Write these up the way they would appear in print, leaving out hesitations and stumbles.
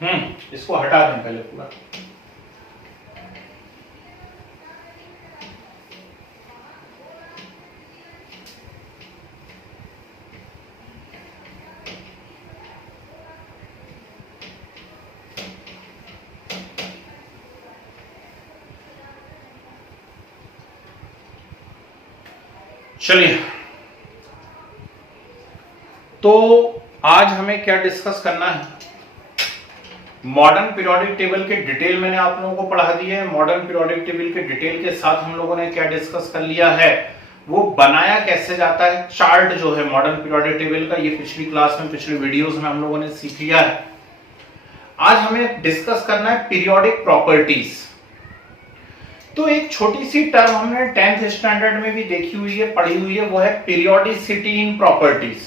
इसको हटा दें पहले पूरा। चलिए, तो आज हमें क्या डिस्कस करना है? मॉडर्न पीरियोडिक टेबल के डिटेल मैंने आप लोगों को पढ़ा दी है। मॉडर्न पीरियोडिक टेबल के डिटेल के साथ हम लोगों ने क्या डिस्कस कर लिया है, वो बनाया कैसे जाता है, चार्ट जो है मॉडर्न पीरियोडिक टेबल का, ये पिछली क्लास में, पिछले वीडियोस में हम लोगों ने सीख लिया है। आज हमें डिस्कस करना है पीरियोडिक प्रॉपर्टीज। तो एक छोटी सी टर्म हमने 10th स्टैंडर्ड में भी देखी हुई है, पढ़ी हुई है, वो है पीरियोडिसिटी इन प्रॉपर्टीज।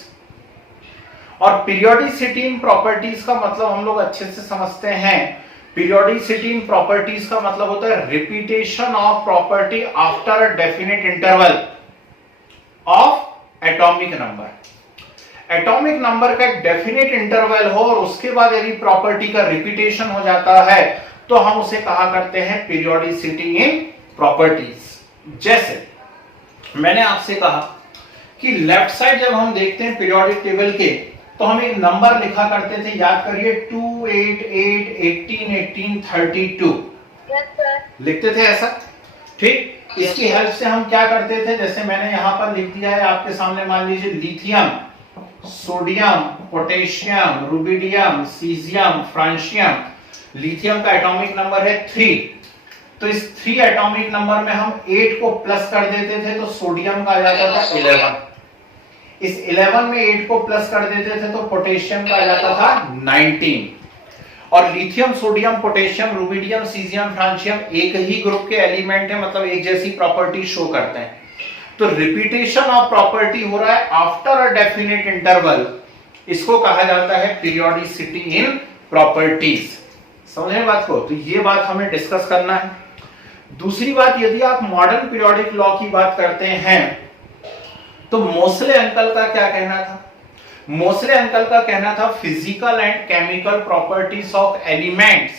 और पीरियोडिसिटी इन प्रॉपर्टीज का मतलब हम लोग अच्छे से समझते हैं। पीरियोडिसिटी इन प्रॉपर्टीज का मतलब होता है repetition of property after a definite interval of atomic number. Atomic number का एक डेफिनेट इंटरवल हो और उसके बाद यदि प्रॉपर्टी का रिपीटेशन हो जाता है तो हम उसे कहा करते हैं पीरियोडिसिटी इन प्रॉपर्टीज। जैसे मैंने आपसे कहा कि लेफ्ट साइड जब हम देखते हैं पीरियोडिक टेबल के, तो हम एक नंबर लिखा करते थे, याद करिए, 2 8 8 18 18 32 लिखते थे ऐसा। ठीक, इसकी हेल्प से हम क्या करते थे, जैसे मैंने यहां पर लिख दिया है आपके सामने, मान लीजिए lithium, sodium, potassium, rubidium, caesium, francium. Lithium का एटॉमिक नंबर है 3, तो इस 3 एटॉमिक नंबर में हम 8 को प्लस कर देते थे तो सोडियम का आ जाता था 11। इस 11 में 8 को प्लस कर देते थे तो पोटेशियम का आ जाता था 19। और lithium, sodium, potassium, rubidium, caesium, francium एक ही ग्रुप के एलिमेंट है, मतलब एक जैसी प्रॉपर्टी शो करते हैं। तो रिपीटेशन ऑफ प्रॉपर्टी हो रहा है आफ्टर अ डेफिनेट इंटरवल, इसको कहा जाता है पीरियोडिसिटी इन प्रॉपर्टीज। समझे बात को? तो ये बात हमें डिस्कस करना है। दूसरी बात, यदि आप मॉडर्न पीरियोडिक लॉ की बात करते हैं तो मोसले अंकल का क्या कहना था? मोसले अंकल का कहना था physical and chemical properties of elements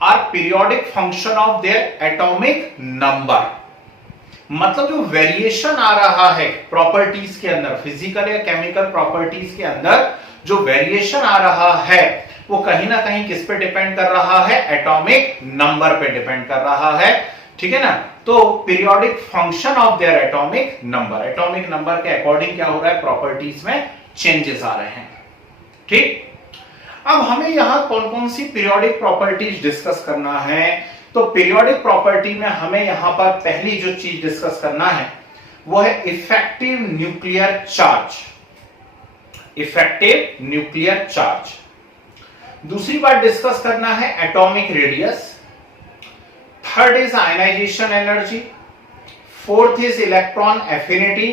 are periodic function of their atomic number. मतलब जो वेरिएशन आ रहा है प्रॉपर्टीज के अंदर, फिजिकल या केमिकल प्रॉपर्टीज के अंदर जो वेरिएशन आ रहा है, वो कहीं ना कहीं किस पे डिपेंड कर रहा है? एटॉमिक नंबर पे डिपेंड कर रहा है। ठीक है ना? तो periodic function of their atomic number, atomic number के अकॉर्डिंग क्या हो रहा है? प्रॉपर्टीज में चेंजेस आ रहे हैं। ठीक, अब हमें यहां कौन कौन सी पीरियोडिक प्रॉपर्टीज डिस्कस करना है? तो पीरियोडिक प्रॉपर्टी में हमें यहां पर पहली जो चीज डिस्कस करना है वो है effective nuclear charge. Effective nuclear charge. दूसरी बात डिस्कस करना है atomic radius. Third is ionisation energy. Fourth is electron affinity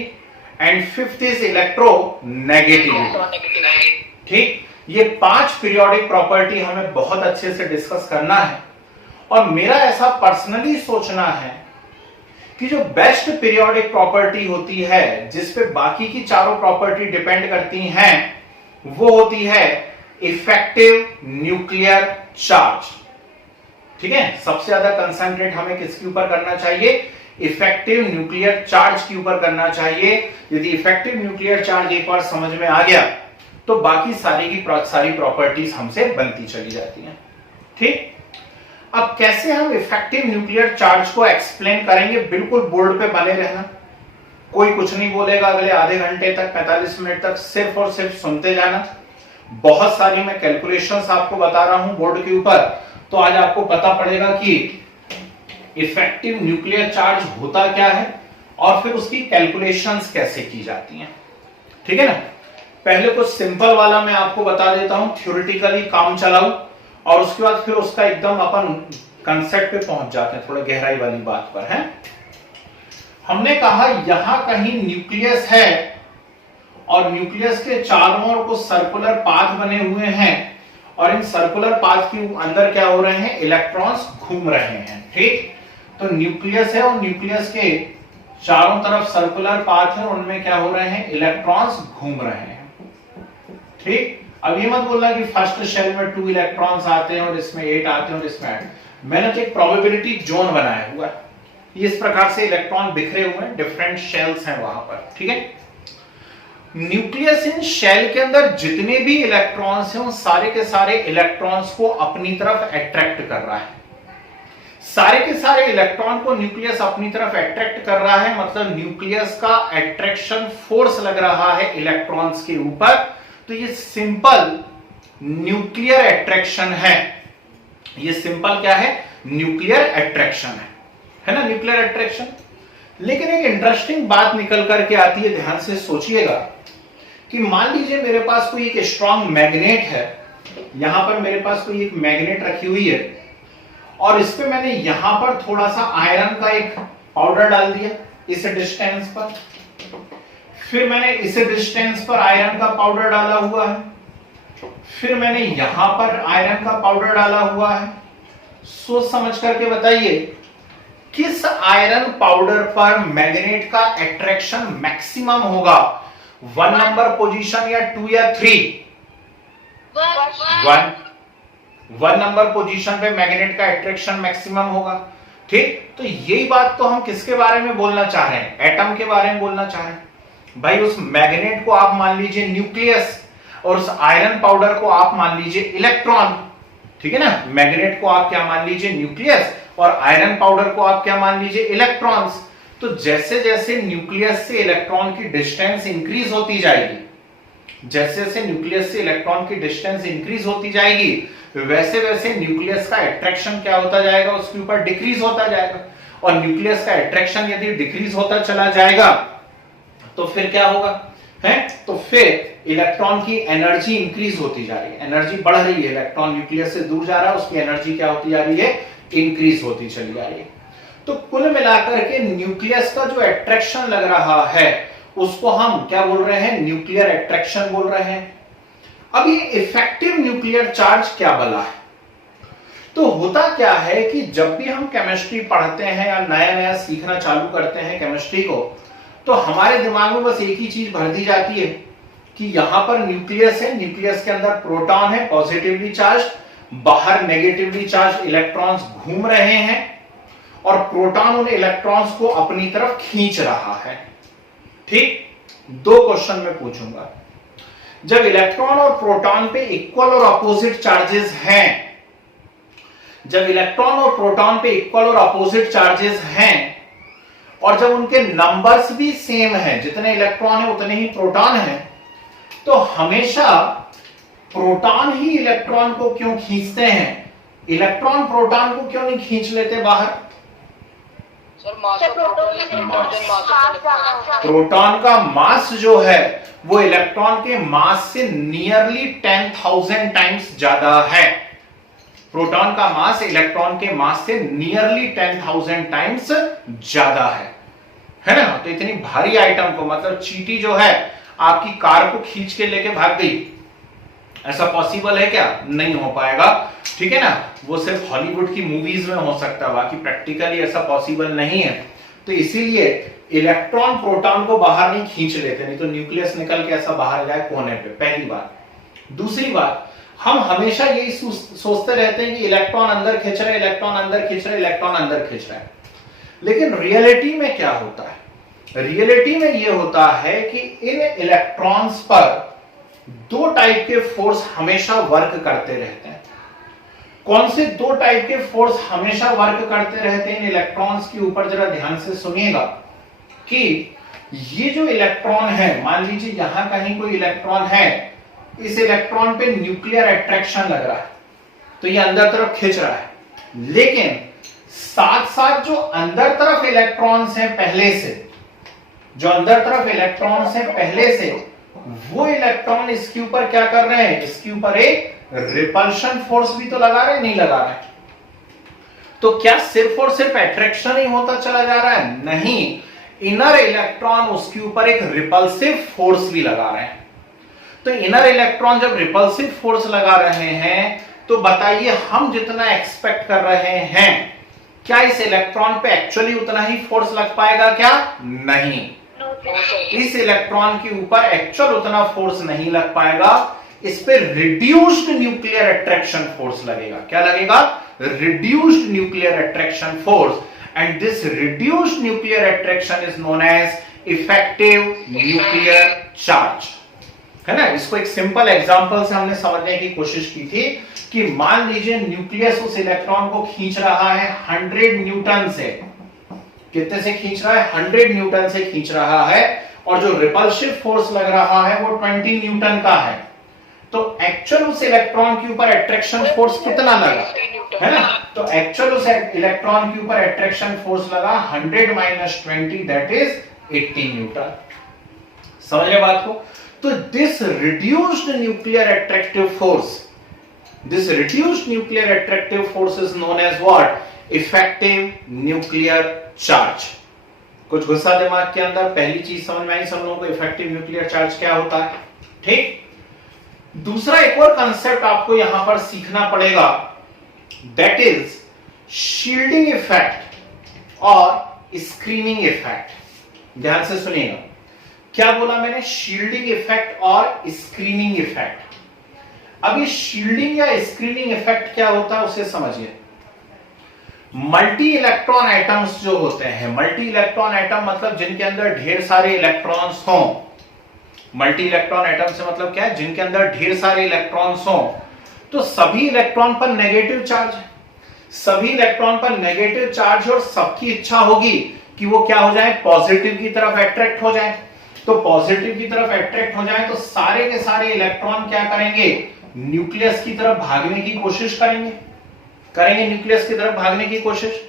and fifth is electronegativity. ठीक, ये 5 पीरियोडिक प्रॉपर्टी हमें बहुत अच्छे से डिस्कस करना है। और मेरा ऐसा पर्सनली सोचना है कि जो बेस्ट पीरियोडिक प्रॉपर्टी होती है, जिस पे बाकी की चारों प्रॉपर्टी डिपेंड करती हैं, वो होती है इफेक्टिव न्यूक्लियर चार्ज। ठीक है, सबसे ज्यादा कंसंट्रेट हमें किसके ऊपर करना चाहिए? इफेक्टिव न्यूक्लियर चार्ज के ऊपर करना चाहिए। यदि इफेक्टिव न्यूक्लियर चार्ज एक बार समझ में आ गया तो बाकी सारी प्रॉपर्टीज हमसे बनती चली जाती हैं। ठीक, अब कैसे हम इफेक्टिव न्यूक्लियर चार्ज को एक्सप्लेन करेंगे? बिल्कुल बोर्ड पे बने रहना, कोई कुछ नहीं बोलेगा अगले आधे घंटे तक, 45 मिनट तक सिर्फ और सिर्फ सुनते जाना। बहुत सारी मैं कैलकुलेशंस आपको बता रहा हूं बोर्ड के ऊपर, तो आज आपको पता पड़ेगा कि इफेक्टिव न्यूक्लियर चार्ज होता क्या है और फिर उसकी कैलकुलेशंस कैसे की जाती हैं। ठीक है ना? पहले कुछ सिंपल वाला मैं आपको बता देता हूं, थ्योरेटिकली काम चलाऊ, और उसके बाद फिर उसका एकदम अपन कंसेप्ट पे पहुंच जाते हैं, थोड़ा गहराई वाली बात पर है। हमने कहा यहां कहीं न्यूक्लियस है और न्यूक्लियस के चारों ओर कुछ सर्कुलर पाथ बने हुए हैं और इन सर्कुलर पाथ के अंदर क्या हो रहे हैं? इलेक्ट्रॉन्स घूम रहे हैं। ठीक, तो न्यूक्लियस है और न्यूक्लियस के चारों तरफ सर्कुलर पाथ है, उनमें क्या हो रहे हैं? इलेक्ट्रॉन्स घूम रहे हैं। ठीक, अब ये मत बोलना कि फर्स्ट शेल में 2 इलेक्ट्रॉन्स आते हैं और इसमें 8 आते हैं और इसमें 8। मैंने तो एक प्रोबेबिलिटी जोन बनाया हुआ है, इस प्रकार से इलेक्ट्रॉन बिखरे हुए हैं, डिफरेंट शेल्स हैं वहां पर, ठीक है। न्यूक्लियस इन शेल के अंदर जितने भी इलेक्ट्रॉन्स हैं, उन सारे के सारे इलेक्ट्रॉन्स को अपनी तरफ अट्रैक्ट कर रहा है। सारे के सारे इलेक्ट्रॉन को न्यूक्लियस अपनी तरफ अट्रैक्ट कर रहा है, मतलब न्यूक्लियस का अट्रैक्शन फोर्स लग रहा है इलेक्ट्रॉन्स के ऊपर। तो ये सिंपल न्यूक्लियर अट्रैक्शन है। ये सिंपल क्या है? न्यूक्लियर अट्रैक्शन है ना, न्यूक्लियर अट्रैक्शन। लेकिन एक इंटरेस्टिंग बात निकल करके आती है, ध्यान से सोचिएगा कि मान लीजिए मेरे पास कोई एक स्ट्रॉन्ग मैग्नेट है, यहां पर मेरे पास कोई एक मैग्नेट रखी हुई है और इस पे मैंने यहां पर थोड़ा सा आयरन का एक पाउडर डाल दिया इस डिस्टेंस पर, फिर मैंने इस डिस्टेंस पर आयरन का पाउडर डाला हुआ है, फिर मैंने यहां पर आयरन का पाउडर डाला हुआ है। सोच समझ करके बताइए किस आयरन पाउडर पर मैग्नेट का अट्रैक्शन मैक्सिमम होगा? 1 नंबर पोजीशन या 2 या 3? 1 नंबर पोजीशन पे मैग्नेट का अट्रैक्शन मैक्सिमम होगा, ठीक। तो यही बात तो हम किसके बारे में बोलना चाह रहे हैं? एटम के बारे में बोलना चाह रहे हैं। भाई उस मैग्नेट को आप मान लीजिए न्यूक्लियस और उस आयरन पाउडर को आप मान लीजिए इलेक्ट्रॉन, ठीक है ना। मैग्नेट को आप क्या मान लीजिए? न्यूक्लियस, और आयरन पाउडर को आप क्या मान लीजिए? इलेक्ट्रॉन्स। तो जैसे जैसे न्यूक्लियस से इलेक्ट्रॉन की डिस्टेंस इंक्रीज होती जाएगी, जैसे जैसे न्यूक्लियस से इलेक्ट्रॉन की डिस्टेंस इंक्रीज होती जाएगी, वैसे वैसे न्यूक्लियस का अट्रैक्शन क्या होता जाएगा? उसके ऊपर डिक्रीज होता जाएगा। और न्यूक्लियस का अट्रैक्शन यदि डिक्रीज होता चला जाएगा तो फिर क्या होगा? है तो फिर इलेक्ट्रॉन की एनर्जी इंक्रीज होती जा रही है, एनर्जी बढ़ रही है। इलेक्ट्रॉन न्यूक्लियस से दूर जा रहा है, उसकी एनर्जी क्या होती जा रही है? इंक्रीज होती चली जा रही है। तो कुल मिलाकर के न्यूक्लियस का जो अट्रैक्शन लग रहा है उसको हम क्या बोल रहे हैं? न्यूक्लियर अट्रैक्शन बोल रहे हैं। अब ये इफेक्टिव न्यूक्लियर चार्ज क्या बला है? तो होता क्या है कि जब भी हम केमिस्ट्री पढ़ते हैं या नया नया सीखना चालू करते हैं केमिस्ट्री को, तो हमारे दिमाग में बस एक ही चीज भर दी जाती है कि यहां पर न्यूक्लियस है, न्यूक्लियस के अंदर प्रोटॉन है पॉजिटिवली चार्ज, बाहर नेगेटिवली चार्ज इलेक्ट्रॉन्स घूम रहे हैं और प्रोटॉन उन इलेक्ट्रॉन्स को अपनी तरफ खींच रहा है, ठीक। 2 क्वेश्चन मैं पूछूंगा। जब इलेक्ट्रॉन और प्रोटॉन पे इक्वल और अपोजिट चार्जेस हैं, जब इलेक्ट्रॉन और प्रोटॉन पे इक्वल और अपोजिट चार्जेस हैं और जब उनके नंबर्स भी सेम हैं, जितने इलेक्ट्रॉन है उतने ही प्रोटॉन हैं, तो हमेशा प्रोटॉन ही इलेक्ट्रॉन को क्यों खींचते हैं? इलेक्ट्रॉन प्रोटॉन को क्यों नहीं खींच लेते बाहर? प्रोटॉन का मास जो है वो इलेक्ट्रॉन के मास से नियरली 10,000 टाइम्स ज्यादा है। प्रोटॉन का मास इलेक्ट्रॉन के मास से नियरली 10,000 टाइम्स ज्यादा है ना। तो इतनी भारी आइटम को, मतलब चींटी जो है आपकी कार को खींच के लेके भाग गई, ऐसा पॉसिबल है क्या? नहीं हो पाएगा, ठीक है ना। वो सिर्फ हॉलीवुड की मूवीज में हो सकता है, बाकी प्रैक्टिकली ऐसा पॉसिबल नहीं है। तो इसीलिए इलेक्ट्रॉन प्रोटॉन को बाहर नहीं खींच लेते, नहीं तो न्यूक्लियस निकल के ऐसा बाहर जाए कोने पे, पहली बात। दूसरी बात, हम हमेशा यही सोचते रहते हैं कि इलेक्ट्रॉन अंदर खींच रहे, इलेक्ट्रॉन अंदर खींच रहे, इलेक्ट्रॉन अंदर खींच रहे। लेकिन रियलिटी में क्या होता है? रियलिटी में यह होता है कि इन इलेक्ट्रॉन्स पर 2 टाइप के फोर्स हमेशा वर्क करते रहते हैं। कौन से 2 टाइप के फोर्स हमेशा वर्क करते रहते हैं इन इलेक्ट्रॉन्स के ऊपर? जरा ध्यान से सुनिएगा कि ये जो इलेक्ट्रॉन है, मान लीजिए यहां कहीं कोई इलेक्ट्रॉन है, इस इलेक्ट्रॉन पे न्यूक्लियर अट्रैक्शन लग रहा है तो ये अंदर तरफ खींच रहा है। लेकिन साथ साथ जो अंदर तरफ इलेक्ट्रॉन्स हैं पहले से, जो अंदर तरफ इलेक्ट्रॉन्स हैं पहले से, वो इलेक्ट्रॉन इसके ऊपर क्या कर रहे हैं? इसके ऊपर एक रिपल्शन फोर्स भी तो लगा रहे हैं, नहीं लगा रहे? तो क्या सिर्फ और सिर्फ अट्रैक्शन ही होता चला जा रहा है? नहीं, इनर इलेक्ट्रॉन उसके ऊपर एक रिपल्सिव फोर्स भी लगा रहे हैं। तो इनर इलेक्ट्रॉन जब रिपल्सिव फोर्स लगा रहे हैं तो बताइए हम जितना एक्सपेक्ट कर रहे हैं, क्या इस इलेक्ट्रॉन पे एक्चुअली उतना ही फोर्स लग पाएगा क्या? नहीं, इस इलेक्ट्रॉन के ऊपर एक्चुअल उतना फोर्स नहीं लग पाएगा, इस पे रिड्यूस्ड न्यूक्लियर अट्रैक्शन फोर्स लगेगा। क्या लगेगा? Reduced nuclear attraction force, and this reduced nuclear attraction is known as effective nuclear charge. है ना? इसको एक सिंपल एग्जांपल से हमने समझने की कोशिश की थी कि मान लीजिए न्यूक्लियस उस इलेक्ट्रॉन को खींच रहा है 100 न्यूटन से। कितने से खींच रहा है? 100 न्यूटन से खींच रहा है, और जो रिपल्सिव फोर्स लग रहा है वो 20 न्यूटन का है। तो एक्चुअल उस इलेक्ट्रॉन के ऊपर अट्रैक्शन फोर्स कितना लगा? है ना? तो एक्चुअल उस इलेक्ट्रॉन के ऊपर अट्रैक्शन फोर्स लगा 100 माइनस 20, दैट इज 80 न्यूटन। समझ रहे बात को? तो this reduced nuclear attractive force, this reduced nuclear attractive force is known as what? Effective nuclear charge। कुछ गुस्सा दिमाग के अंदर? पहली चीज समझ में आई सब लोगों को, इफेक्टिव न्यूक्लियर चार्ज क्या होता है। ठीक। दूसरा एक और कंसेप्ट आपको यहां पर सीखना पड़ेगा, दैट इज शील्डिंग इफेक्ट और स्क्रीनिंग इफेक्ट। ध्यान से सुनिएगा, क्या बोला मैंने? शील्डिंग इफेक्ट और स्क्रीनिंग इफेक्ट। अभी शील्डिंग या स्क्रीनिंग इफेक्ट क्या होता है उसे समझिए। मल्टी इलेक्ट्रॉन एटम्स जो होते हैं, मल्टी इलेक्ट्रॉन एटम मतलब जिनके अंदर ढेर सारे इलेक्ट्रॉन्स हों। मल्टी इलेक्ट्रॉन एटम से मतलब क्या है? जिनके अंदर ढेर सारे इलेक्ट्रॉन्स हों। तो सभी इलेक्ट्रॉन पर नेगेटिव चार्ज है, सभी इलेक्ट्रॉन पर नेगेटिव चार्ज, और सबकी इच्छा होगी कि वो क्या हो जाए? पॉजिटिव की तरफ अट्रैक्ट हो जाए। तो पॉजिटिव की तरफ अट्रैक्ट हो जाए तो सारे के सारे इलेक्ट्रॉन क्या करेंगे? न्यूक्लियस की तरफ भागने की कोशिश करेंगे न्यूक्लियस की तरफ भागने की कोशिश।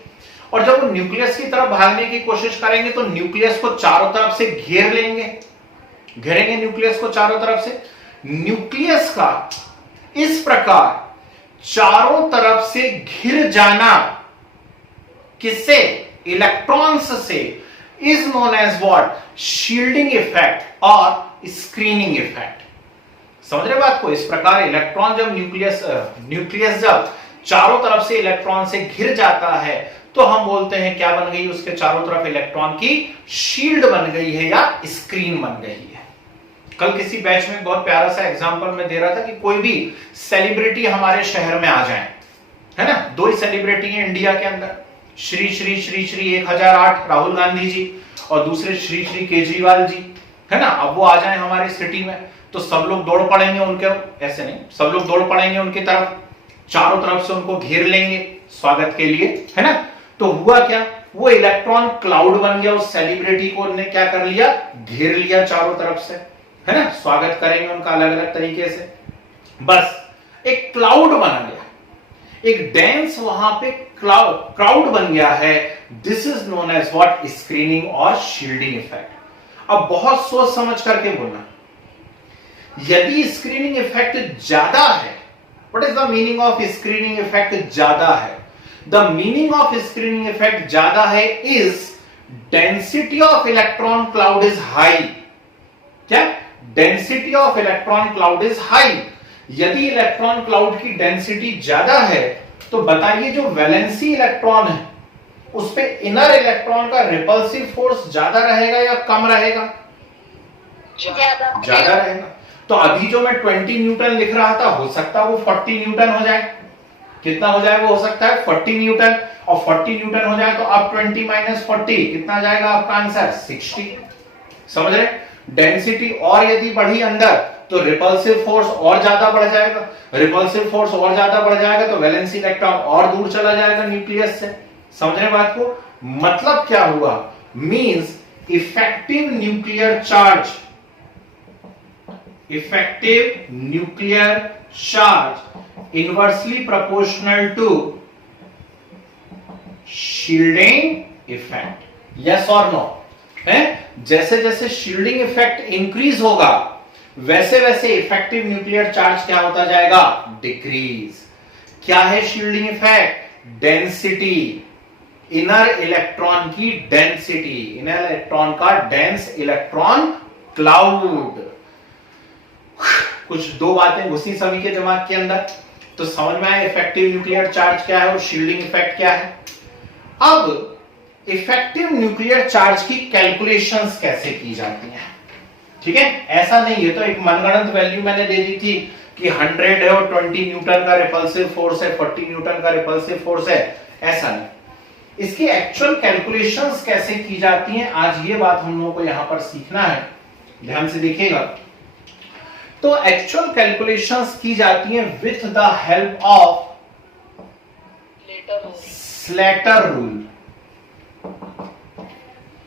और जब वो न्यूक्लियस की तरफ भागने की कोशिश करेंगे तो न्यूक्लियस को चारों तरफ से घेरेंगे न्यूक्लियस को चारों तरफ से। न्यूक्लियस का इस प्रकार चारों तरफ से घिर जाना किससे? इलेक्ट्रॉन्स से, is known as what? Shielding effect और स्क्रीनिंग इफेक्ट। समझ रहे बात को? इस प्रकार इलेक्ट्रॉन जब न्यूक्लियस जब चारों तरफ से इलेक्ट्रॉन से घिर जाता है तो हम बोलते हैं क्या बन गई? उसके चारों तरफ इलेक्ट्रॉन की शील्ड बन गई है या स्क्रीन बन गई है। कल किसी बैच में बहुत प्यारा सा एग्जांपल मैं दे रहा था कि कोई भी सेलिब्रिटी हमारे शहर में आ जाए, है ना? दो ही सेलिब्रिटी हैं इंडिया के अंदर, श्री श्री श्री श्री 1008 राहुल गांधी जी और दूसरे श्री श्री केजरीवाल जी, है ना? अब वो आ जाए हमारे सिटी में तो सब लोग दौड़ पड़ेंगे उनके, ऐसे नहीं, सब लोग दौड़ पड़ेंगे उनकी तरफ, चारों तरफ से उनको घेर लेंगे स्वागत के लिए, है ना? तो हुआ क्या? वो इलेक्ट्रॉन क्लाउड बन गया, उस सेलिब्रिटी को ने क्या कर लिया? घेर लिया चारों तरफ से, है ना? स्वागत करेंगे उनका अलग अलग तरीके से। बस एक क्लाउड बन गया, एक डेंस वहां पे क्राउड बन गया है। This is known as what? Screening और शील्डिंग इफेक्ट। अब बहुत सोच समझ करके बोलना, यदि स्क्रीनिंग इफेक्ट ज्यादा है, what is the meaning of screening effect ज्यादा है? The meaning of screening effect ज्यादा है is density of electron cloud is high. क्या? Density of electron cloud is high. यदि इलेक्ट्रॉन क्लाउड की डेंसिटी ज्यादा है तो बताइए जो वैलेंसी इलेक्ट्रॉन है उस पे इनर इलेक्ट्रॉन का रिपल्सिव फोर्स ज्यादा रहेगा या कम रहेगा? ज्यादा रहेगा। तो अभी जो मैं 20 न्यूटन लिख रहा था, हो सकता है वो 40 न्यूटन हो जाए। कितना हो जाए? वो हो सकता है 40 न्यूटन, और 40 न्यूटन हो जाए तो अब 20 माइनस 40 कितना जाएगा आपका आंसर? 60। समझ रहे? डेंसिटी और यदि बढ़ी अंदर तो रिपल्सिव फोर्स और ज्यादा बढ़ जाएगा, रिपल्सिव फोर्स और ज्यादा बढ़ जाएगा तो वैलेंसी इलेक्ट्रॉन और दूर चला जाएगा न्यूक्लियस से। समझ रहे बात को? मतलब क्या हुआ? Means effective nuclear charge, effective nuclear charge inversely proportional to shielding effect. Yes or no? है? जैसे जैसे shielding effect increase होगा वैसे वैसे इफेक्टिव न्यूक्लियर चार्ज क्या होता जाएगा? डिक्रीज। क्या है shielding effect? Density, inner electron की डेंसिटी, इनर इलेक्ट्रॉन का डेंस इलेक्ट्रॉन क्लाउड। कुछ दो बातें घुसी सभी के दिमाग के अंदर, तो समझ में आया इफेक्टिव न्यूक्लियर चार्ज क्या है और शील्डिंग इफेक्ट क्या है। अब इफेक्टिव न्यूक्लियर चार्ज की कैलकुलेशंस कैसे की जाती हैं? ठीक है, ऐसा नहीं है तो एक मनगढ़ंत वैल्यू मैंने दे दी थी कि 100 है और 20 न्यूटन का रिपल्सिव फोर्स है, 40 न्यूटन का रिपल्सिव फोर्स है, ऐसा नहीं। इसकी एक्चुअल कैलकुलेशंस कैसे की जाती हैं, आज ये बात हम लोगों को यहां पर सीखना है, ध्यान से देखिएगा। तो एक्चुअल कैलकुलेशंस की जाती हैं with the help of Slater rule.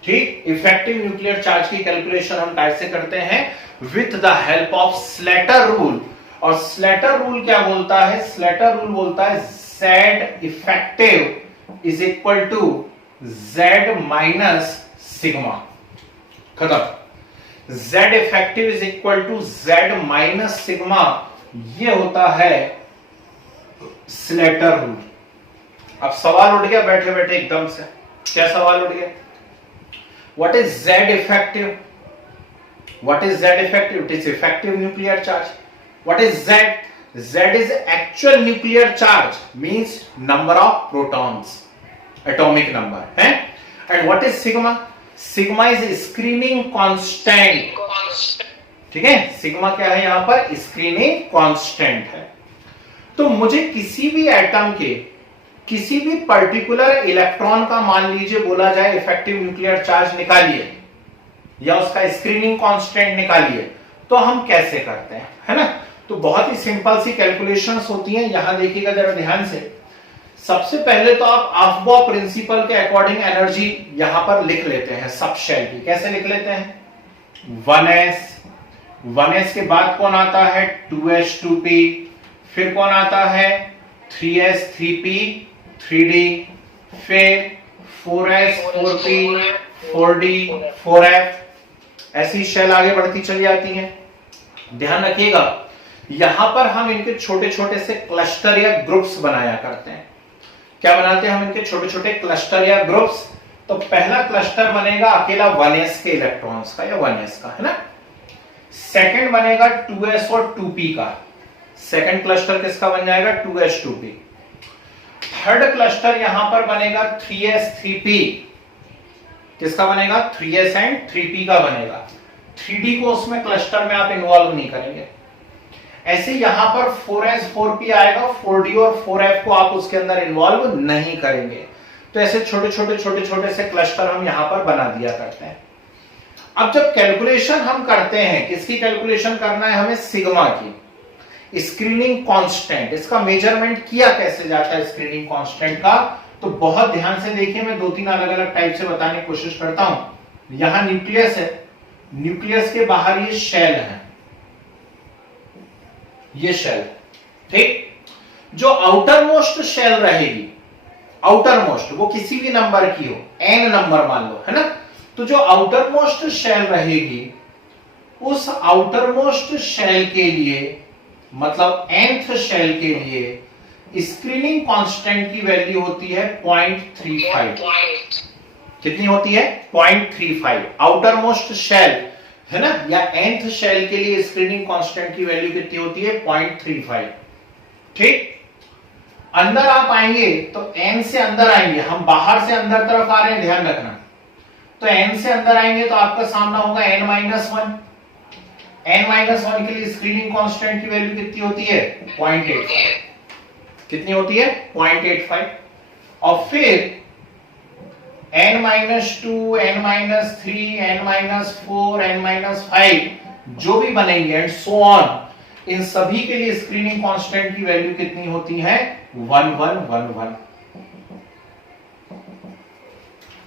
ठीक, इफेक्टिव न्यूक्लियर चार्ज की कैलकुलेशन हम कैसे करते हैं, with the help of Slater rule. और स्लेटर रूल क्या बोलता है, स्लेटर रूल बोलता है Z effective is equal to Z minus sigma. खत्म। Z effective is equal to Z minus sigma, ये होता है स्लेटर रूल। अब सवाल उठ गया बैठे बैठे एकदम से, क्या सवाल उठ गया, what is Z effective? What is Z effective? It is effective nuclear charge. What is Z? Z is actual nuclear charge, means number of protons, atomic number, है? And what is sigma? Sigma is screening constant. ठीक है, sigma क्या है यहां पर, screening constant है। तो मुझे किसी भी एटम के किसी भी पर्टिकुलर इलेक्ट्रॉन का मान लीजिए बोला जाए इफेक्टिव न्यूक्लियर चार्ज निकालिए या उसका स्क्रीनिंग कांस्टेंट निकालिए, तो हम कैसे करते हैं, है ना। तो बहुत ही सिंपल सी कैलकुलेशंस होती हैं, यहां देखिएगा जरा ध्यान से। सबसे पहले तो आप अफबॉ प्रिंसिपल के अकॉर्डिंग एनर्जी यहां पर लिख लेते हैं सब शेल की। कैसे लिख लेते हैं, 1s के बाद कौन आता है, 2s2p, फिर कौन आता है 3s3p 3d, फिर 4s 4p 4d 4f, ऐसी शेल आगे बढ़ती चली जाती हैं। ध्यान रखिएगा, यहां पर हम इनके छोटे छोटे से क्लस्टर या ग्रुप्स बनाया करते हैं। क्या बनाते हैं हम इनके छोटे छोटे क्लस्टर या ग्रुप्स। तो पहला क्लस्टर बनेगा अकेला 1s के इलेक्ट्रॉन्स का या 1s का, है ना। सेकंड बनेगा 2s और 2p का, सेकंड क्लस्टर किसका बन जाएगा, 2s 2p। थर्ड क्लस्टर यहां पर बनेगा 3s 3p, किसका बनेगा, 3s एंड 3p का बनेगा। 3d को उसमें क्लस्टर में आप इन्वॉल्व नहीं करेंगे। ऐसे यहां पर 4s 4p आएगा, 4d और 4f को आप उसके अंदर इन्वॉल्व नहीं करेंगे। तो ऐसे छोटे छोटे से क्लस्टर हम यहां पर बना दिया करते हैं। अब जब कैलकुलेशन हम करते हैं, किसकी कैलकुलेशन करना है हमें, सिग्मा की, स्क्रीनिंग कांस्टेंट। इसका मेजरमेंट किया कैसे जाता है स्क्रीनिंग कांस्टेंट का, तो बहुत ध्यान से देखिए, मैं 2-3 अलग अलग टाइप से बताने की कोशिश करता हूं। यहां न्यूक्लियस है, न्यूक्लियस के बाहर ये शेल है, ये शेल, ठीक। जो आउटर मोस्ट शेल रहेगी, आउटर मोस्ट वो किसी भी नंबर की हो, n नंबर मान लो, है ना। तो जो आउटर मोस्ट शेल रहेगी, उस आउटर मोस्ट शेल के लिए, मतलब nth शेल के लिए स्क्रीनिंग कांस्टेंट की वैल्यू होती है 0.35। कितनी होती है, 0.35। आउटर मोस्ट शेल, है ना, या nth शेल के लिए स्क्रीनिंग कांस्टेंट की वैल्यू कितनी होती है, 0.35। ठीक, अंदर आप आएंगे तो n से अंदर आएंगे, हम बाहर से अंदर तरफ आ रहे हैं, ध्यान रखना। तो n से अंदर आएंगे तो आपका सामना होगा n-1। n-1 के लिए स्क्रीनिंग कांस्टेंट की वैल्यू कितनी होती है, 0.85। कितनी होती है, 0.85। और फिर n-2, n-3, n-4, n-5 जो भी बनेंगे एंड सो ऑन, इन सभी के लिए स्क्रीनिंग कांस्टेंट की वैल्यू कितनी होती है, 1111।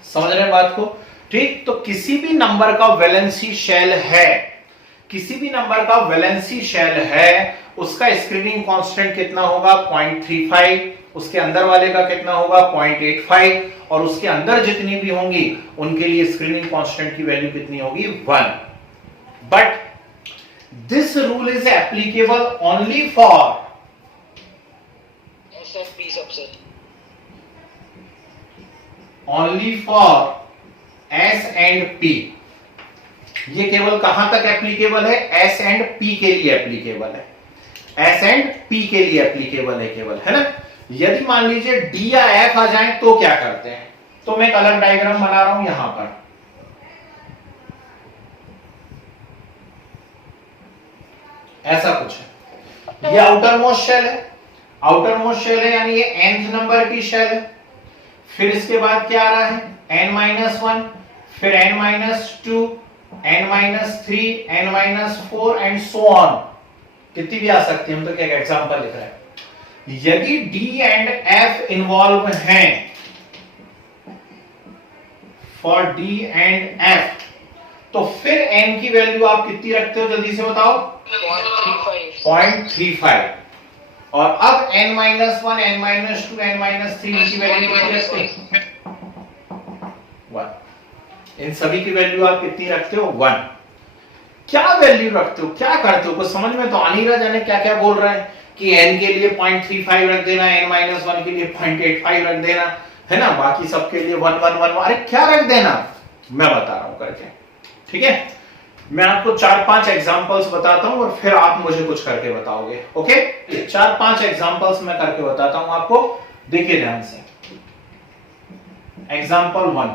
समझ रहे हैं बात को, ठीक। तो किसी भी नंबर का वैलेंसी शेल है, किसी भी नंबर का वैलेंसी शेल है, उसका स्क्रीनिंग कांस्टेंट कितना होगा, 0.35। उसके अंदर वाले का कितना होगा, 0.85। और उसके अंदर जितनी भी होंगी उनके लिए स्क्रीनिंग कांस्टेंट की वैल्यू कितनी होगी, 1। But this rule is applicable only for SFP सबसे, only for S and P। ये केवल कहां तक एप्लीकेबल है, S एंड P के लिए एप्लीकेबल है, S एंड P के लिए एप्लीकेबल है केवल, है ना। यदि मान लीजिए D या F आ जाए तो क्या करते हैं, तो मैं एक अलग डायग्राम बना रहा हूं यहां पर। ऐसा कुछ है, ये आउटर मोस्ट शेल है, आउटर मोस्ट शेल है यानी ये nth नंबर की शेल है। फिर इसके बाद क्या आ रहा है n-1, फिर n-2, n-3, n-4 and so on, कितनी भी आ सकती है, हम तो क्या एग्जांपल लिख रहे हैं। यदि D एंड F इन्वॉल्व हैं, फॉर D एंड F, तो फिर n की वैल्यू आप कितनी रखते हो, जल्दी से बताओ, 0.35। और अब n-1, n-2, n-3 इनकी वैल्यू कितनी रखते हैं, 1। इन सभी की वैल्यू आप कितनी रखते हो, 1। क्या वैल्यू रखते हो, क्या करते हो, कुछ समझ में तो आ नहीं रहा, जाने क्या क्या बोल रहे हैं कि n के लिए 0.35 रख देना, n-1 के लिए 0.85 रख देना, है ना, बाकी सबके लिए 1 1 1, अरे क्या रख देना, मैं बता रहा हूं करके, ठीक है। मैं आपको 4-5 एग्जांपल्स बताता हूं और फिर आप मुझे कुछ करके बताओगे, ओके। 4-5 एग्जांपल्स मैं करके बताता हूं आपको, देखिए ध्यान से। एग्जांपल 1,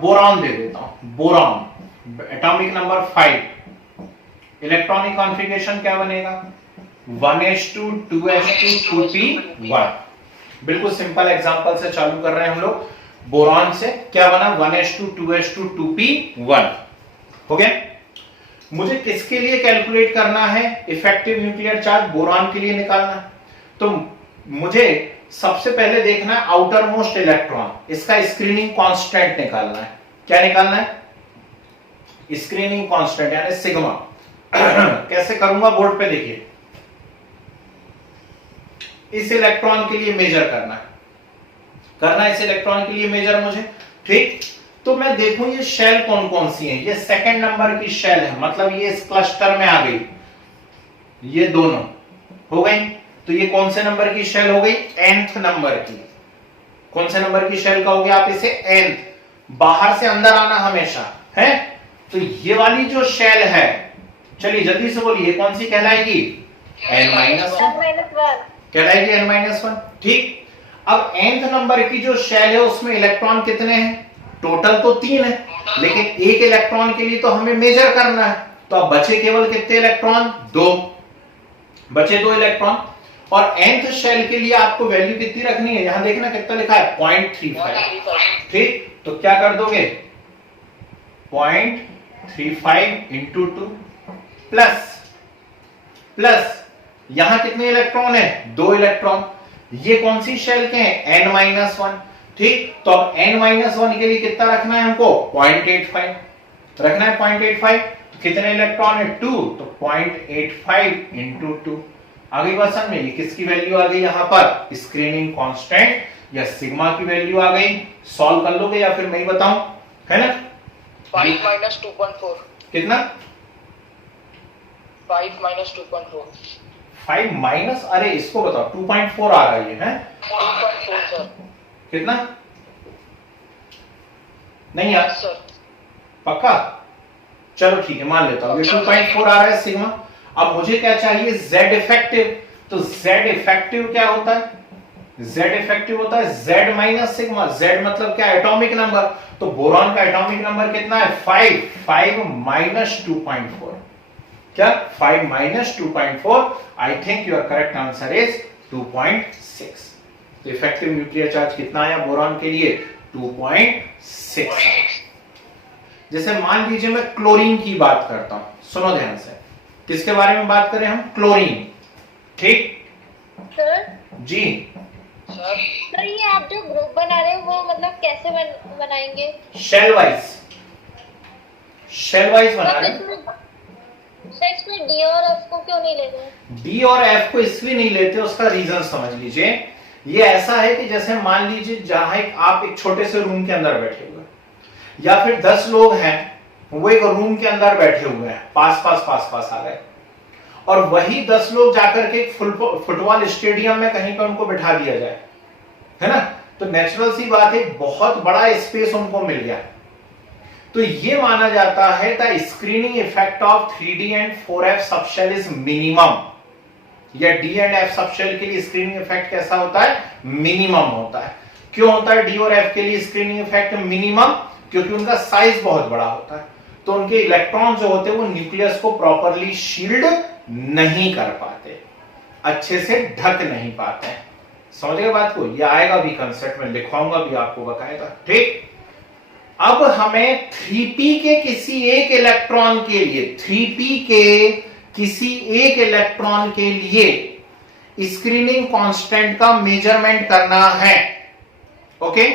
बोरॉन दे देता हूं, boron, atomic number 5, electronic configuration क्या बनेगा, 1s2 2s2 2p1। बिल्कुल सिंपल एग्जांपल से चालू कर रहे हैं हम लोग। बोरॉन से क्या बना, 1s2 2s2 2p1, हो गया। मुझे किसके लिए कैलकुलेट करना है, इफेक्टिव न्यूक्लियर चार्ज बोरॉन के लिए निकालना। तो मुझे सबसे पहले देखना है आउटर मोस्ट इलेक्ट्रॉन, इसका स्क्रीनिंग कांस्टेंट निकालना है। क्या निकालना है, स्क्रीनिंग कांस्टेंट यानी सिग्मा। कैसे करूंगा, बोर्ड पे देखिए, इस इलेक्ट्रॉन के लिए मेजर करना है, इस इलेक्ट्रॉन के लिए मेजर मुझे, ठीक। तो मैं देखूं ये शेल कौन कौन सी है, ये सेकंड नंबर की शेल है, मतलब ये इस क्लस्टर में आ गई, ये दोनों हो गई। तो ये कौन से नंबर की शेल हो गई, nth नंबर की। कौन से नंबर की शेल का हो गया, आप इसे nth, बाहर से अंदर आना हमेशा है। तो ये वाली जो शेल है, चलिए जल्दी से बोलिए, कौन सी कहलाएगी, n-1 कहलाएगी, n-1, ठीक। अब nth नंबर की जो शेल है उसमें इलेक्ट्रॉन कितने हैं, टोटल तो 3 है, लेकिन एक इलेक्ट्रॉन के लिए तो हमें मेजर करना है, तो अब बचे केवल कितने इलेक्ट्रॉन, 2 बचे, 2 इलेक्ट्रॉन। और nth शेल के लिए आपको वैल्यू कितनी रखनी है, यहां देखना कितना लिखा है, 0.35, ठीक। तो क्या कर दोगे, 0.35 इंटू 2 प्लस यहां कितने इलेक्ट्रॉन है, 2 इलेक्ट्रॉन। ये कौन सी शेल के हैं, n-1, ठीक। तो अब n-1 के लिए कितना रखना है हमको, 0.85 रखना है, 0.85। तो कितने इलेक्ट्रॉन है, 2, तो 0.85 इंटू 2। आगे बात समझ में, ये किसकी वैल्यू आ गई, यहां पर स्क्रीनिंग कांस्टेंट या सिग्मा की वैल्यू आ गई। सॉल्व कर लोगे या फिर मैं ही बताऊं, है ना। 5 minus 2.4, कितना, 5 minus 2.4, 5 माइनस, अरे इसको बताओ, 2.4 आ रहा है 2.4 सर, कितना, नहीं यार सर, पक्का, चलो ठीक है मान लेता हूं, ये 2.4 आ रहा है सिग्मा। अब मुझे क्या चाहिए, Z इफेक्टिव। तो Z इफेक्टिव क्या होता है, Z इफेक्टिव होता है Z माइनस सिग्मा। Z मतलब क्या, एटॉमिक नंबर। तो बोरॉन का एटॉमिक नंबर कितना है, 5 माइनस 2.4, क्या 5 minus 2.4। I think your correct answer is 2.6। तो इफेक्टिव न्यूक्लियर चार्ज कितना आया बोरॉन के लिए, 2.6। जैसे मान लीजिए मैं क्लोरीन की बात करता हूं, सुनो ध्यान से, किसके बारे में बात करें हम, क्लोरीन, ठीक सर जी। सर ये आप जो ग्रुप बना रहे हो वो मतलब कैसे बनाएंगे, शेल वाइज बना रहे हैं। सर इसमें डी और एफ को क्यों नहीं लेते, डी और एफ को इसलिए नहीं लेते, उसका रीजन समझ लीजिए। ये ऐसा है कि जैसे मान लीजिए जहां आप एक छोटे से रूम के अंदर बैठे हुए, या फिर 10 लोग हैं, वो एक रूम के अंदर बैठे हुए हैं, पास आ गए, और वही 10 लोग जाकर के फुटबॉल स्टेडियम में कहीं पर उनको बिठा दिया जाए, है ना। तो नेचुरल सी बात है, बहुत बड़ा स्पेस उनको मिल गया। तो ये माना जाता है the screening effect of 3D and 4F subshell is minimum, या D एंड F सबशेल के लिए स्क्रीनिंग इफेक्ट कैसा होता है, मिनिमम होता है। क्यों होता है D और F के लिए स्क्रीनिंग इफेक्ट मिनिमम, क्योंकि उनका साइज बहुत बड़ा होता है, तो उनके इलेक्ट्रॉन जो होते हैं वो न्यूक्लियस को प्रॉपरली शील्ड नहीं कर पाते, अच्छे से ढक नहीं पाते हैं। समझ गए बात को? ये आएगा भी कंसेप्ट में, लिखवाऊंगा भी आपको बकायदा। ठीक, अब हमें 3p के किसी एक इलेक्ट्रॉन के लिए, 3p के किसी एक इलेक्ट्रॉन के लिए स्क्रीनिंग कांस्टेंट का मेजरमेंट करना है। ओके,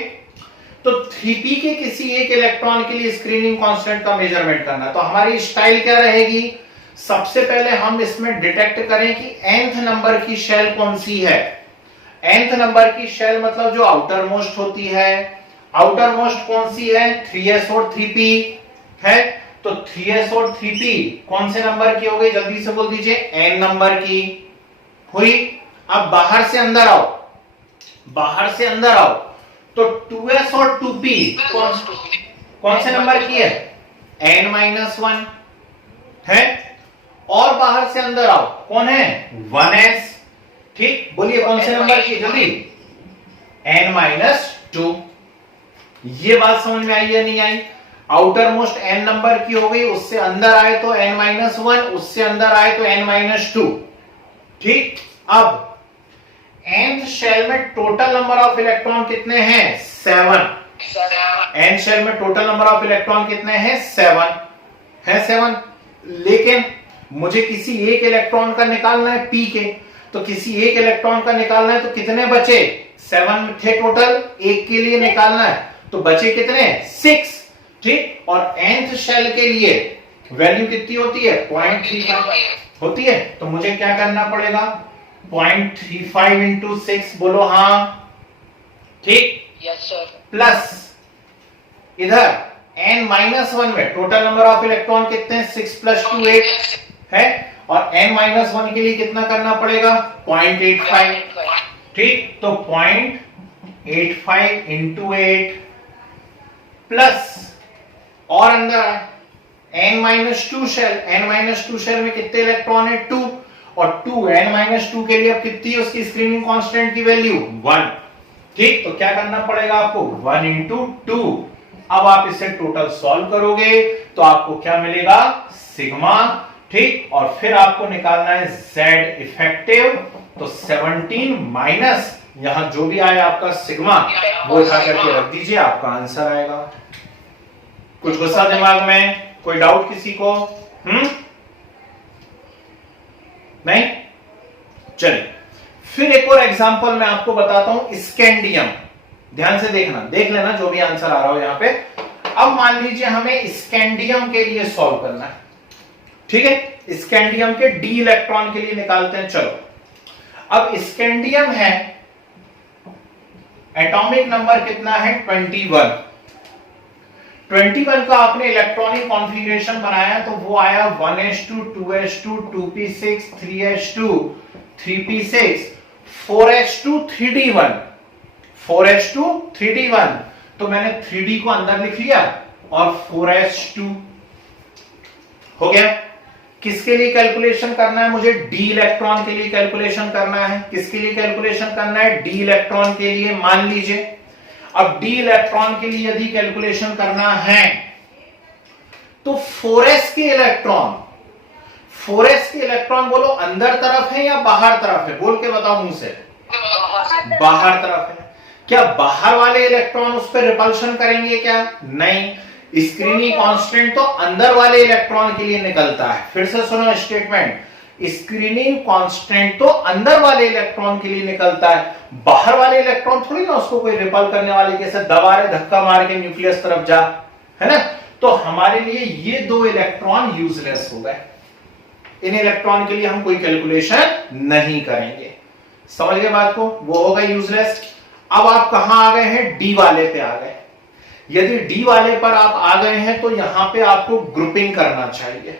तो 3p के किसी एक इलेक्ट्रॉन के लिए स्क्रीनिंग कांस्टेंट का मेजरमेंट करना, तो हमारी स्टाइल क्या रहेगी? सबसे पहले हम इसमें डिटेक्ट करें कि nth नंबर की शेल कौन सी है। nth नंबर की शेल मतलब जो आउटर मोस्ट होती है। आउटर मोस्ट कौन सी है? 3s और 3p है। तो 3s और 3p कौन से नंबर की हो गई? जल्दी से बोल दीजिए, n नंबर की हुई। अब बाहर से अंदर आओ, बाहर से अंदर आओ, तो 2s और 2p कौन से नंबर की है? n-1 है। और बाहर से अंदर आओ, कौन है? 1s। ठीक, बोलिए कौन से नंबर की? जल्दी, n-2। ये बात समझ में आई या नहीं आई? आउटर मोस्ट n नंबर की हो गई, उससे अंदर आए तो n-1, उससे अंदर आए तो n-2। ठीक, अब nth शेल में टोटल नंबर ऑफ इलेक्ट्रॉन कितने हैं? 7। nth शेल में टोटल नंबर ऑफ इलेक्ट्रॉन कितने हैं? 7 है, 7। लेकिन मुझे किसी एक इलेक्ट्रॉन का निकालना है p के, तो किसी एक इलेक्ट्रॉन का निकालना है तो कितने बचे? 7 थे टोटल, एक के लिए निकालना है तो बचे कितने? 6। ठीक, और nth शेल के लिए वैल्यू कितनी होती है? 0.35 होती है। तो मुझे क्या करना पड़ेगा? 0.35 इंटू 6, बोलो हाँ। ठीक, यस सर। प्लस इधर n-1 में टोटल नंबर ऑफ इलेक्ट्रॉन कितने हैं? 6 + 2 8 है, और n-1 के लिए कितना करना पड़ेगा? 0.85। ठीक, तो 0.85 इंटू 8 प्लस, और अंदर n-2 शेल, n-2 शेल में कितने इलेक्ट्रॉन है? 2, और 2 n-2 के लिए अब कितनी है उसकी स्क्रीनिंग कांस्टेंट की वैल्यू? 1। ठीक, तो क्या करना पड़ेगा आपको? 1 इंटू 2। अब आप इसे टोटल सॉल्व करोगे तो आपको क्या मिलेगा? सिग्मा। ठीक, और फिर आपको निकालना है Z इफेक्टिव, तो 17 माइनस यहां जो भी आया आपका सिग्मा, वो उठा करके रख दीजिए, आपका आंसर आएगा। कुछ गुस्सा दिमाग में? कोई डाउट किसी को? नहीं? चलिए, फिर एक और एग्जांपल मैं आपको बताता हूं, स्कैंडियम। ध्यान से देखना, देख लेना जो भी आंसर आ रहा हो यहां पे। अब मान लीजिए हमें स्कैंडियम के लिए सॉल्व करना है। ठीक है, स्कैंडियम के d इलेक्ट्रॉन के लिए निकालते हैं। चलो, अब स्कैंडियम है, एटॉमिक नंबर कितना है? 21। 21 का आपने इलेक्ट्रॉनिक कॉन्फ़िगरेशन बनाया तो वो आया 1s2 2s2 2p6 3s2 3p6 4s2 3d1 4s2 3d1। तो मैंने 3d को अंदर लिख लिया और 4s2 हो गया। किसके लिए कैलकुलेशन करना है? मुझे d इलेक्ट्रॉन के लिए कैलकुलेशन करना है। किसके लिए कैलकुलेशन करना है? d इलेक्ट्रॉन के लिए। मान लीजिए अब d इलेक्ट्रॉन के लिए यदि कैलकुलेशन करना है तो 4s के इलेक्ट्रॉन बोलो अंदर तरफ है या बाहर तरफ है? बोल के बताओ मुंह से। बाहर तरफ है। क्या बाहर वाले इलेक्ट्रॉन उस पर रिपल्शन करेंगे क्या? नहीं, स्क्रीनिंग कांस्टेंट तो अंदर वाले इलेक्ट्रॉन के लिए निकलता है। फिर से सुनो स्टेटमेंट, स्क्रीनिंग कांस्टेंट तो अंदर वाले इलेक्ट्रॉन के लिए निकलता है, बाहर वाले इलेक्ट्रॉन थोड़ी ना उसको कोई रिपल करने वाले कैसे दबा रहे, धक्का मार के न्यूक्लियस तरफ जा, है ना। तो हमारे लिए ये दो इलेक्ट्रॉन यूजलेस हो गए, इन इलेक्ट्रॉन के लिए हम कोई कैलकुलेशन नहीं करेंगे। समझ गए बात को? वो हो गए यूजलेस। अब आप कहां आ गए हैं? डी वाले पे आ गए। यदि डी वाले पर आप आ गए हैं तो यहां पे आपको ग्रुपिंग करना चाहिए।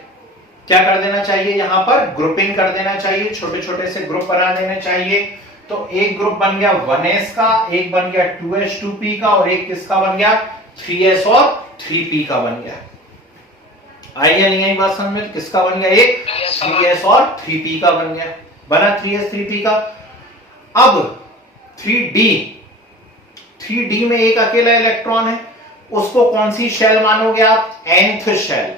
क्या कर देना चाहिए? यहां पर ग्रुपिंग कर देना चाहिए, छोटे छोटे से ग्रुप बना देने चाहिए। तो एक ग्रुप बन गया 1s का, एक बन गया 2s 2p का, और एक किसका बन गया? 3s और 3p का बन गया। आई या नहीं आई बात समझ में? तो किसका बन गया? एक 3s और 3p का बन गया, बना 3s 3p का। अब 3d में एक अकेला इलेक्ट्रॉन है, उसको कौन सी शेल मानोगे आप? nth shell.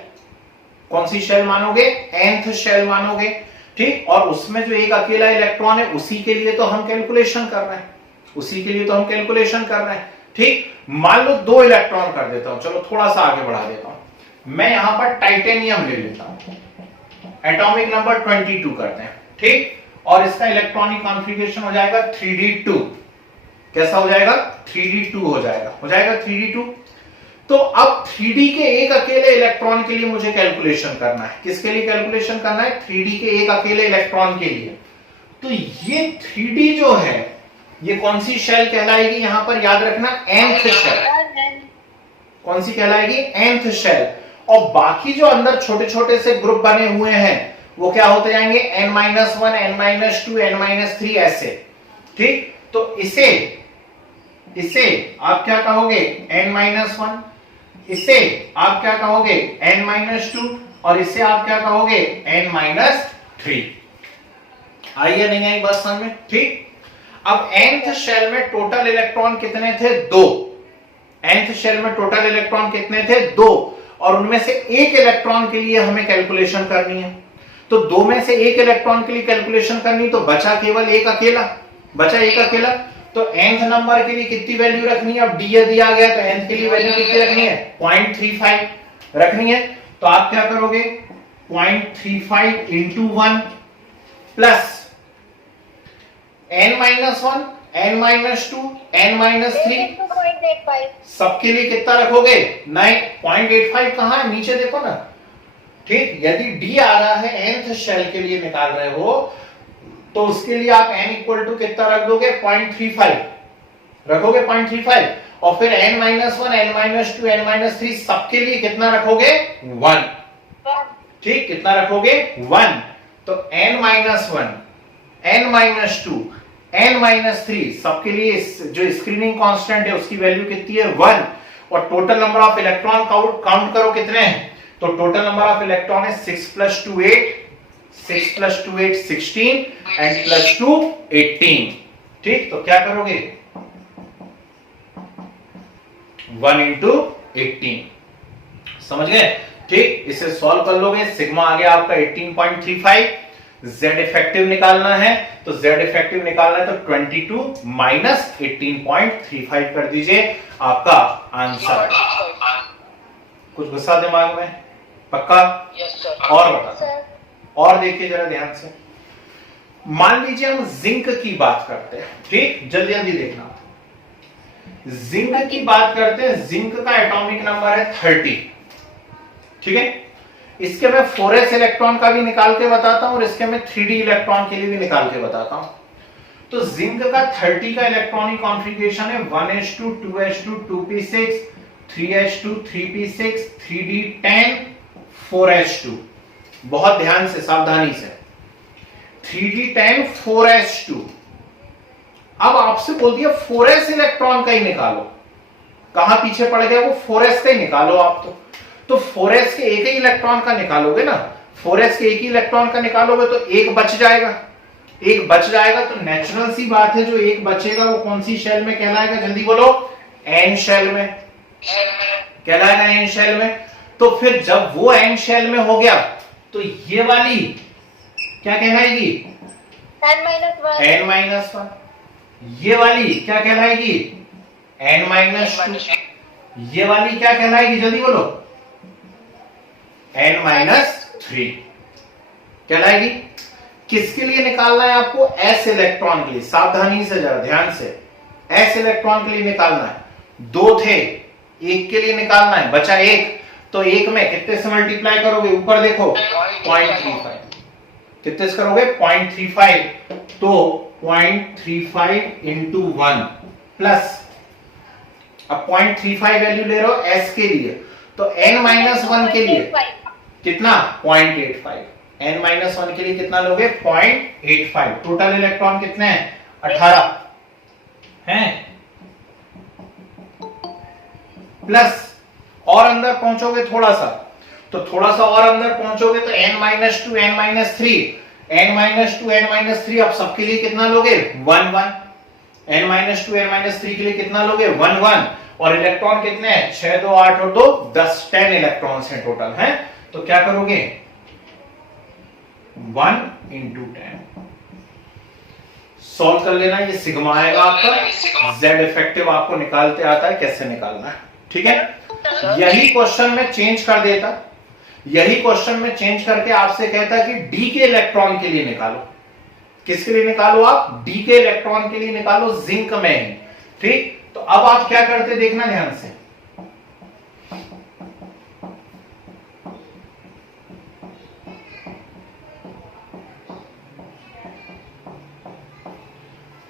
कौन सी शेल मानोगे? nth शेल मानोगे। ठीक, और उसमें जो एक अकेला इलेक्ट्रॉन है उसी के लिए तो हम कैलकुलेशन कर रहे हैं, उसी के लिए तो हम कैलकुलेशन कर रहे हैं। ठीक, मान लो 2 इलेक्ट्रॉन कर देता हूं, चलो थोड़ा सा आगे बढ़ा देता हूं, मैं यहां पर टाइटेनियम ले लेता हूं, एटॉमिक नंबर 22 करते हैं। ठीक, और इसका इलेक्ट्रॉनिक कॉन्फ़िगरेशन हो जाएगा 3d2। कैसा हो जाएगा? 3d2 हो जाएगा, 3d2। तो अब 3d के एक अकेले इलेक्ट्रॉन के लिए मुझे कैलकुलेशन करना है। किसके लिए कैलकुलेशन करना है? 3d के एक अकेले इलेक्ट्रॉन के लिए। तो ये 3d जो है ये कौन सी शेल कहलाएगी? यहां पर याद रखना, nth शेल। कौन सी कहलाएगी? nth shell. और बाकी जो अंदर छोटे छोटे से ग्रुप बने हुए हैं वो क्या होते जाएंगे? n-1, n-2, n-3 ऐसे। ठीक, तो इसे आप क्या कहोगे? n-1, इसे आप क्या कहोगे? n-2, और इसे आप क्या कहोगे? n-3। आई या नहीं आई बात समझ में? ठीक, अब nth शेल में टोटल इलेक्ट्रॉन कितने थे? 2। nth शेल में टोटल इलेक्ट्रॉन कितने थे? 2, और उनमें से एक इलेक्ट्रॉन के लिए हमें कैलकुलेशन करनी है। तो 2 में से एक इलेक्ट्रॉन के लिए कैलकुलेशन करनी, तो बचा केवल एक अकेला, बचा एक अकेला। तो nth नंबर के लिए कितनी वैल्यू रखनी है? अब d यदि आ गया तो nth के लिए वैल्यू कितनी रखनी है? 0.35 रखनी है। तो आप क्या करोगे? 0.35 into 1 plus n-1, n-2, n-3, 0.85। सबके लिए कितना रखोगे? 0.85 कहां है? नीचे देखो ना। ठीक, यदि d आ रहा है nth शेल के लिए निकाल रहे हो तो उसके लिए आप n इक्वल टू कितना रख दोगे? 0.35 रखोगे, 0.35, और फिर n-1, n-2, n-3 सबके लिए कितना रखोगे? 1। ठीक, कितना रखोगे? 1। तो n-1, n-2, n-3 सबके लिए जो स्क्रीनिंग कांस्टेंट है उसकी वैल्यू कितनी है? 1। और total number of electron count करो कितने हैं? तो टोटल नंबर ऑफ इलेक्ट्रॉन है 6 + 2 8, 6 + 2 8 16, एंड +2 18। ठीक, तो क्या करोगे? 1 × 18, समझ गए? ठीक, इसे सॉल्व कर लोगे, सिग्मा आ गया आपका 18.35। Z इफेक्टिव निकालना है, तो Z इफेक्टिव निकालना है तो 22 माइनस 18.35 कर दीजिए, आपका आंसर। कुछ गुस्सा दिमाग में? पक्का? Yes sir. और बता, और देखिए जरा ध्यान से। मान लीजिए हम जिंक की बात करते हैं। ठीक, जल्दी जल्दी देखना। जिंक की बात करते हैं, जिंक का एटॉमिक नंबर है 30। ठीक है, इसके मैं 4s इलेक्ट्रॉन का भी निकाल के बताता हूं और इसके मैं 3d इलेक्ट्रॉन के लिए भी निकाल के बताता हूं। तो जिंक का 30 का इलेक्ट्रॉनिक कॉन्फ़िगरेशन है 1s2 2s2 2p6 3s2 3p6 3d10 4s2। बहुत ध्यान से, सावधानी से, 3d10 4s2। अब आपसे बोल दिया 4s इलेक्ट्रॉन का ही निकालो, कहां पीछे पड़ गया? वो 4s का ही निकालो आप। तो 4s के एक ही इलेक्ट्रॉन का निकालोगे ना, 4s के एक ही इलेक्ट्रॉन का निकालोगे तो एक बच जाएगा, एक बच जाएगा। तो नेचुरल सी बात है, जो एक बचेगा वो कौन सी शेल में कहलाएगा? जल्दी बोलो। n शेल में कहलाएगा, n शेल में। तो फिर जब वो n शेल में हो गया तो ये वाली क्या कहलाएगी? n-1। ये वाली क्या कहलाएगी? n-2। ये वाली क्या कहलाएगी? जल्दी बोलो। n-3 कहलाएगी। किसके लिए निकालना है आपको? s इलेक्ट्रॉन के लिए। सावधानी से, जरा ध्यान से, s इलेक्ट्रॉन के लिए निकालना है। 2 थे, एक के लिए निकालना है, बचा एक। तो एक में कितने से मल्टीप्लाई करोगे? ऊपर देखो 0.35। कितने से करोगे? 0.35। तो 0.35 इंटू 1 प्लस, अब 0.35 वैल्यू ले रहे हो s के लिए, तो n-1 के लिए कितना? 0.85। n-1 के लिए कितना लोगे? 0.85। टोटल इलेक्ट्रॉन कितने हैं? 18 हैं। प्लस और अंदर पहुंचोगे थोड़ा सा, तो थोड़ा सा और अंदर पहुंचोगे तो n-2 n-3, n-2 n-3, अब सबके लिए कितना लोगे? 1 1। n-2 n-3 के लिए कितना लोगे? 1 1। और इलेक्ट्रॉन कितने हैं? 6 2 8 और 2 10 10 इलेक्ट्रॉन्स हैं टोटल हैं। तो क्या करोगे? 1 इंटू 10। सॉल्व कर लेना, ये सिग्मा आएगा आपका, जेड इफेक्टिव आपको निकालते आता है कैसे निकालना है, ठीक है। यही क्वेश्चन में चेंज कर देता, यही क्वेश्चन में चेंज करके आपसे कहता कि डी के इलेक्ट्रॉन के लिए निकालो। किसके लिए निकालो आप? डी के इलेक्ट्रॉन के लिए निकालो, जिंक में ही, ठीक। तो अब आप क्या करते देखना ध्यान से,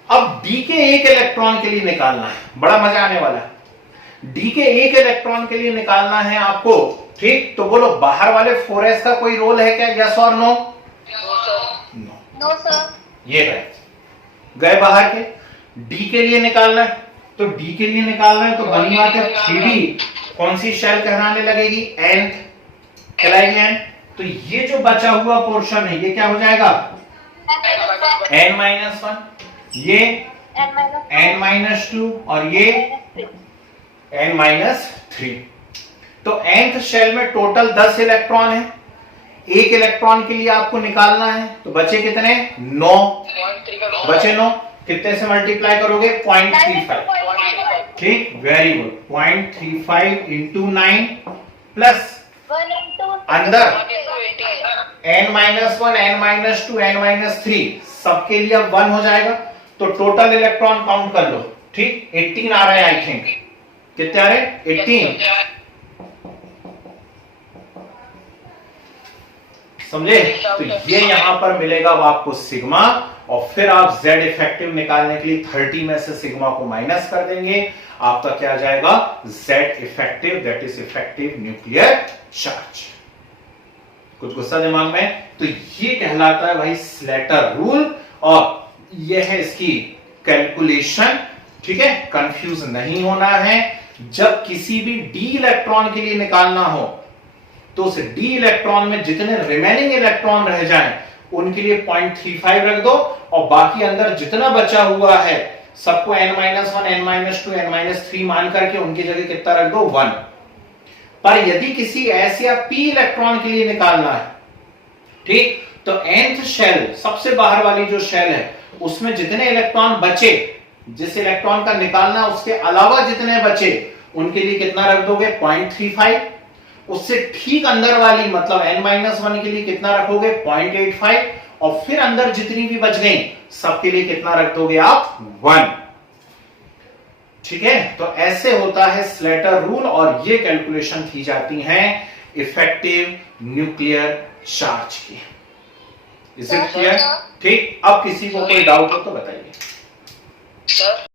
अब डी के एक इलेक्ट्रॉन के लिए निकालना है, बड़ा मजा आने वाला है। डी के एक इलेक्ट्रॉन के लिए निकालना है आपको, ठीक। तो बोलो बाहर वाले 4s का कोई रोल है क्या, यस और नो? No sir. ये गए बाहर के। डी के लिए निकालना है, तो डी के लिए निकालना है तो बनी बात है 3D कौन सी शेल कहलाने लगेगी? nth कहलाएगी n। तो ये जो बचा हुआ पोर्शन है ये क्या हो जाएगा? n-1, ये n-2 और ये n-3। तो nth शेल में टोटल 10 इलेक्ट्रॉन है, एक इलेक्ट्रॉन के लिए आपको निकालना है, तो बचे कितने? 9 बचे 9, कितने से मल्टीप्लाई करोगे? 0.35, ठीक, वेरी गुड। 0.35 इंटू 9 प्लस अंदर n-1, n-2, n-3 सबके लिए अब 1 हो जाएगा, तो टोटल इलेक्ट्रॉन काउंट कर लो, ठीक। 18 आ रहा है, आई थिंक। कितने आ रहे? 18, समझे? तो ये यहां पर मिलेगा अब आपको सिग्मा, और फिर आप जेड इफेक्टिव निकालने के लिए 30 में से सिग्मा को माइनस कर देंगे, आपका क्या आ जाएगा? Z effective, that is effective nuclear charge. कुछ गुस्सा दिमाग में? तो ये कहलाता है भाई स्लेटर रूल, और ये है इसकी कैलकुलेशन, ठीक है। कंफ्यूज नहीं होना है, जब किसी भी डी इलेक्ट्रॉन के लिए निकालना हो तो उस डी इलेक्ट्रॉन में जितने रिमेनिंग इलेक्ट्रॉन रह जाएं उनके लिए 0.35 रख दो, और बाकी अंदर जितना बचा हुआ है सबको n-1, n-2, n-3 मान करके उनकी जगह कितना रख दो? 1। पर यदि किसी एस या पी इलेक्ट्रॉन के लिए निकालना है, ठीक, तो nth शेल, सबसे बाहर वाली जो शेल है, उसमें जितने इलेक्ट्रॉन बचे, जिस इलेक्ट्रॉन का निकालना उसके अलावा जितने बचे उनके लिए कितना रख दोगे? 0.35। उससे ठीक अंदर वाली मतलब n-1 के लिए कितना रखोगे? 0.85, और फिर अंदर जितनी भी बच गई सबके लिए कितना रख दोगे आप? 1, ठीक है। तो ऐसे होता है स्लेटर रूल, और ये कैलकुलेशन की जाती है इफेक्टिव न्यूक्लियर चार्ज की। Is it clear? ठीक। अब किसी को कोई डाउट हो तो बताइए सर।